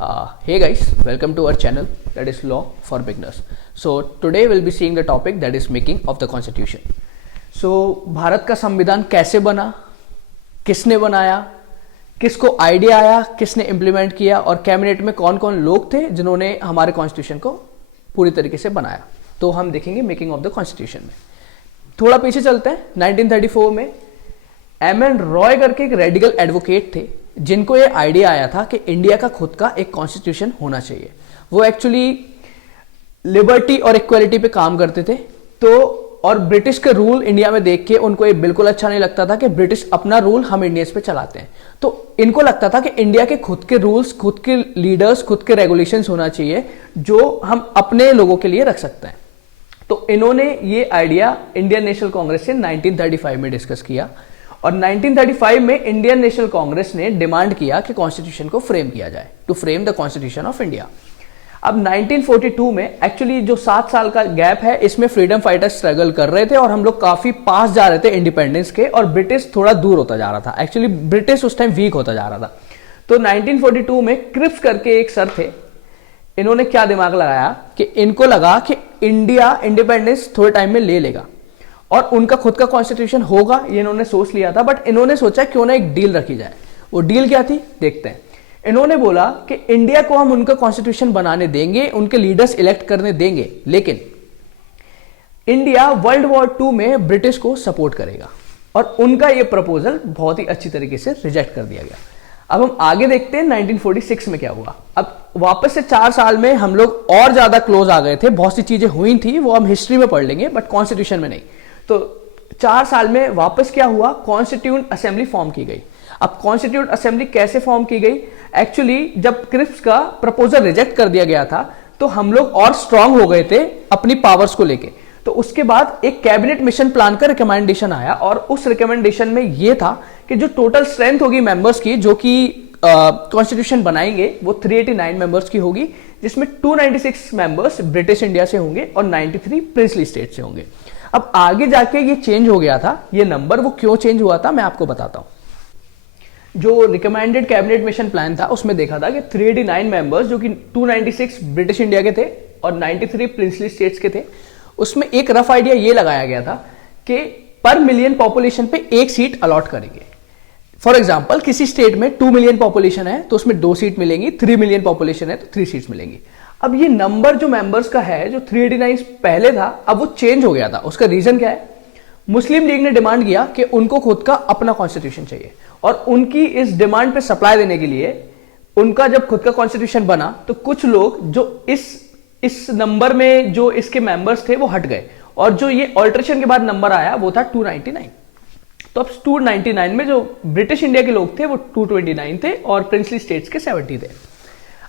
Hey guys, welcome to our channel that is Law for Beginners. So today we'll be seeing the topic that is making of the Constitution. So Bharat का संविधान कैसे बना, किसने बनाया, किसको idea आया, किसने इम्प्लीमेंट किया और कैबिनेट में कौन कौन लोग थे जिन्होंने हमारे कॉन्स्टिट्यूशन को पूरी तरीके से बनाया, तो हम देखेंगे मेकिंग ऑफ द कॉन्स्टिट्यूशन में। थोड़ा पीछे चलते हैं। 1934 में एम.एन. रॉय करके एक रेडिकल एडवोकेट थे जिनको ये आइडिया आया था कि इंडिया का खुद का एक कॉन्स्टिट्यूशन होना चाहिए। वो एक्चुअली लिबर्टी और इक्वालिटी पे काम करते थे, तो और ब्रिटिश के रूल इंडिया में देख के उनको ये बिल्कुल अच्छा नहीं लगता था कि ब्रिटिश अपना रूल हम इंडियंस पे चलाते हैं। तो इनको लगता था कि इंडिया के खुद के रूल्स, खुद के लीडर्स, खुद के रेगुलेशंस होना चाहिए जो हम अपने लोगों के लिए रख सकते हैं। तो इन्होंने ये आइडिया इंडियन नेशनल कांग्रेस से 1935 में डिस्कस किया और 1935 में इंडियन नेशनल कांग्रेस ने डिमांड किया कि कॉन्स्टिट्यूशन को फ्रेम किया जाए, to frame the constitution of India. अब 1942 में एक्चुअली जो 7 साल का गैप है, इसमें फ्रीडम फाइटर्स स्ट्रगल कर रहे थे और हम लोग काफी पास जा रहे थे इंडिपेंडेंस के, और ब्रिटिश थोड़ा दूर होता जा रहा था। एक्चुअली ब्रिटिश उस टाइम वीक होता जा रहा था। तो 1942 में क्रिप्स करके एक सर थे, इन्होंने क्या दिमाग लगाया कि इनको लगा कि इंडिया इंडिपेंडेंस थोड़े टाइम में ले लेगा और उनका खुद का कॉन्स्टिट्यूशन होगा, ये इन्होंने सोच लिया था। बट इन्होंने सोचा क्यों ना एक डील रखी जाए। वो डील क्या थी देखते हैं। इन्होंने बोला कि इंडिया को हम उनका कॉन्स्टिट्यूशन बनाने देंगे, उनके लीडर्स इलेक्ट करने देंगे, लेकिन इंडिया वर्ल्ड वॉर 2 में ब्रिटिश को सपोर्ट करेगा। और उनका ये प्रपोजल बहुत ही अच्छी तरीके से रिजेक्ट कर दिया गया। अब हम आगे देखते हैं 1946 में क्या हुआ। अब वापस से 4 साल में हम लोग और ज्यादा क्लोज आ गए थे। बहुत सी चीजें हुई थी, वो हम हिस्ट्री में पढ़ लेंगे, बट कॉन्स्टिट्यूशन में नहीं। तो 4 साल में वापस क्या हुआ, कॉन्स्टिट्यूएंट असेंबली फॉर्म की गई। अब कॉन्स्टिट्यूएंट असेंबली कैसे फॉर्म की गई, एक्चुअली जब क्रिप्स का प्रपोजल रिजेक्ट कर दिया गया था तो हम लोग और स्ट्रांग हो गए थे अपनी पावर्स को लेके। तो उसके बाद एक कैबिनेट मिशन प्लान का रिकमेंडेशन आया और उस रिकमेंडेशन में यह था कि जो टोटल स्ट्रेंथ होगी मेंबर्स की जो कि कॉन्स्टिट्यूशन बनाएंगे वो 389 मेंबर्स की होगी, जिसमें 296 मेंबर्स ब्रिटिश इंडिया से होंगे और 93 प्रिंसली स्टेट से होंगे। अब आगे जाके ये चेंज हो गया था, ये नंबर वो क्यों चेंज हुआ था मैं आपको बताता हूं। जो रिकमेंडेड कैबिनेट मिशन प्लान था उसमें देखा था कि 389 मेंबर्स जो कि 296 ब्रिटिश इंडिया के थे और 93 प्रिंसली स्टेट्स के थे, उसमें एक रफ आइडिया ये लगाया गया था कि पर मिलियन पॉपुलेशन पे एक सीट अलॉट करेंगे। फॉर एग्जाम्पल किसी स्टेट में 2 मिलियन पॉपुलेशन है तो उसमें 2 सीट मिलेंगी, 3 मिलियन पॉपुलेशन है तो 3 सीट्स मिलेंगी। अब ये नंबर जो मेंबर्स का है, जो 389 पहले था, अब वो चेंज हो गया था। उसका रीजन क्या है, मुस्लिम लीग ने डिमांड किया कि उनको खुद का अपना कॉन्स्टिट्यूशन चाहिए और उनकी इस डिमांड पे सप्लाई देने के लिए उनका जब खुद का कॉन्स्टिट्यूशन बना तो कुछ लोग जो इस नंबर में जो इसके मेंबर्स थे वो हट गए और जो ये ऑल्ट्रेशन के बाद नंबर आया वो था 299। तो अब 299 में जो ब्रिटिश इंडिया के लोग थे वो 229 थे और प्रिंसली स्टेट्स के 70 थे।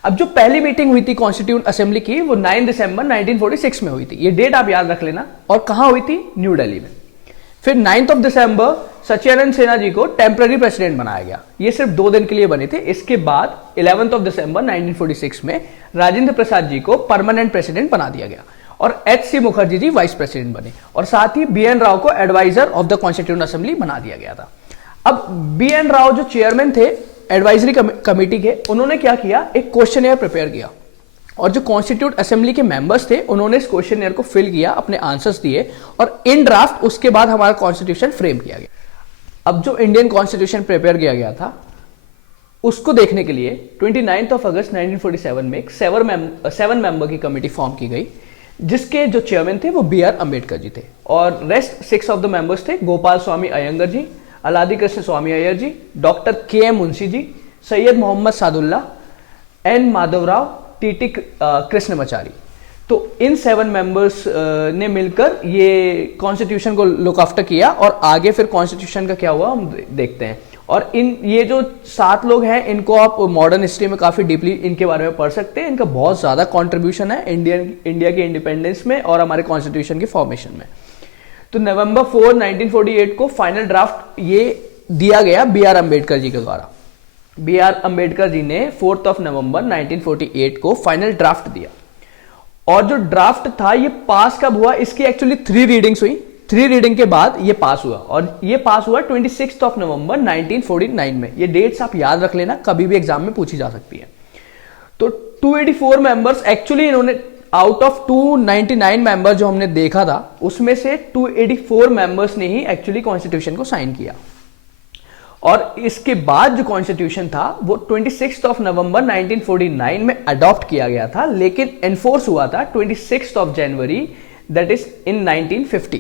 अब जो पहली मीटिंग हुई थी कॉन्स्टिट्यूएंट असेंबली की वो 9 दिसंबर 1946 में हुई थी। ये डेट आप याद रख लेना। और कहां हुई थी, न्यू दिल्ली में। फिर 9 दिसंबर सचिदानंद सिन्हा जी को टेम्पररी प्रेसिडेंट बनाया गया। ये सिर्फ 2 दिन के लिए बने थे। इसके बाद 11 दिसंबर 1946 में राजेंद्र प्रसाद जी को परमानेंट प्रेसिडेंट बना दिया गया और H C. Mukherjee ji vice president बने और साथ ही बी.एन. राव को adviser of the constituent assembly बना दिया गया था। अब बी.एन. राव जो चेयरमैन थे एडवाइजरी कमेटी के, उन्होंने क्या किया, एक क्वेश्चनएयर प्रिपेयर किया और जो कॉन्स्टिट्यूएंट असेंबली के मेंबर्स थे उन्होंने इस क्वेश्चनएयर को फिल किया, अपने आंसर्स दिए और इन ड्राफ्ट उसके बाद हमारा कॉन्स्टिट्यूशन फ्रेम किया गया। अब जो इंडियन कॉन्स्टिट्यूशन प्रिपेयर किया गया था उसको देखने के लिए 29 अगस्त 1947 में एक 7 मेंबर की कमेटी फॉर्म की गई, जिसके जो चेयरमैन थे वो बी.आर. अंबेडकर जी थे और रेस्ट 6 ऑफ द मेंबर्स थे गोपाल स्वामी अयंगर जी, अलादी कृष्ण स्वामी अय्यर जी, doctor KM. Munshi ji, Syed Mohammad Sadulla, N. Madhavrao, TT. Krishnamachari. तो इन 7 मेंबर्स ने मिलकर ये कॉन्स्टिट्यूशन को लुक आफ्टर किया और आगे फिर कॉन्स्टिट्यूशन का क्या हुआ हम देखते हैं। और ये जो 7 लोग हैं इनको आप मॉडर्न हिस्ट्री में काफी डीपली इनके बारे में पढ़ सकते हैं। इनका बहुत ज्यादा कंट्रीब्यूशन है इंडिया के इंडिपेंडेंस में और हमारे कॉन्स्टिट्यूशन के फॉर्मेशन में। तो नवंबर 4, 1948 को फाइनल ड्राफ्ट ये दिया गया बी.आर. अंबेडकर जी के द्वारा। बी.आर. अंबेडकर जी ने 4 नवंबर 1948 को फाइनल ड्राफ्ट दिया और जो ड्राफ्ट था ये पास कब हुआ, इसकी एक्चुअली 3 रीडिंग्स हुई। 3 रीडिंग के बाद ये पास हुआ और ये पास हुआ 26 नवंबर 1949 में। ये डेट्स आप याद रख लेना, कभी भी एग्जाम में पूछी जा सकती है। तो 284 मेंबर्स एक्चुअली इन्होंने आउट ऑफ 299 मेंबर जो हमने देखा था उसमें से 284 मेंबर्स ने ही एक्चुअली कॉन्स्टिट्यूशन को साइन किया। और इसके बाद जो कॉन्स्टिट्यूशन था वो 26 ऑफ नवंबर 1949 में अडॉप्ट किया गया था, लेकिन एनफोर्स हुआ था 26 of January that is in 1950।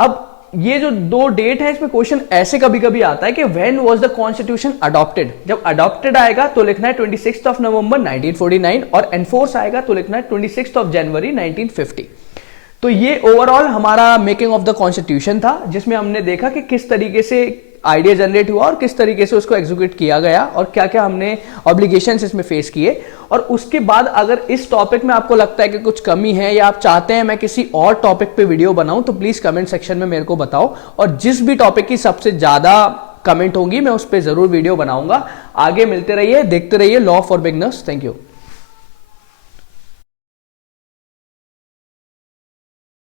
अब ये जो दो डेट है इसमें क्वेश्चन ऐसे कभी कभी आता है कि when was the constitution adopted. जब अडॉप्टेड आएगा तो लिखना है 26 ऑफ नवंबर 1949 और एनफोर्स आएगा तो लिखना है 26 ऑफ जनवरी 1950। तो ये ओवरऑल हमारा मेकिंग ऑफ द कॉन्स्टिट्यूशन था, जिसमें हमने देखा कि किस तरीके से आइडिया जनरेट हुआ और किस तरीके से उसको एग्जीक्यूट किया गया और क्या क्या हमने ऑब्लिगेशंस इसमें फेस किए। और उसके बाद अगर इस टॉपिक में आपको लगता है कि कुछ कमी है या आप चाहते हैं मैं किसी और टॉपिक पे वीडियो बनाऊं तो प्लीज कमेंट सेक्शन में मेरे को बताओ, और जिस भी टॉपिक की सबसे ज्यादा कमेंट होंगी मैं उस पर जरूर वीडियो बनाऊंगा। आगे मिलते रहिए, देखते रहिए law for beginners. Thank you.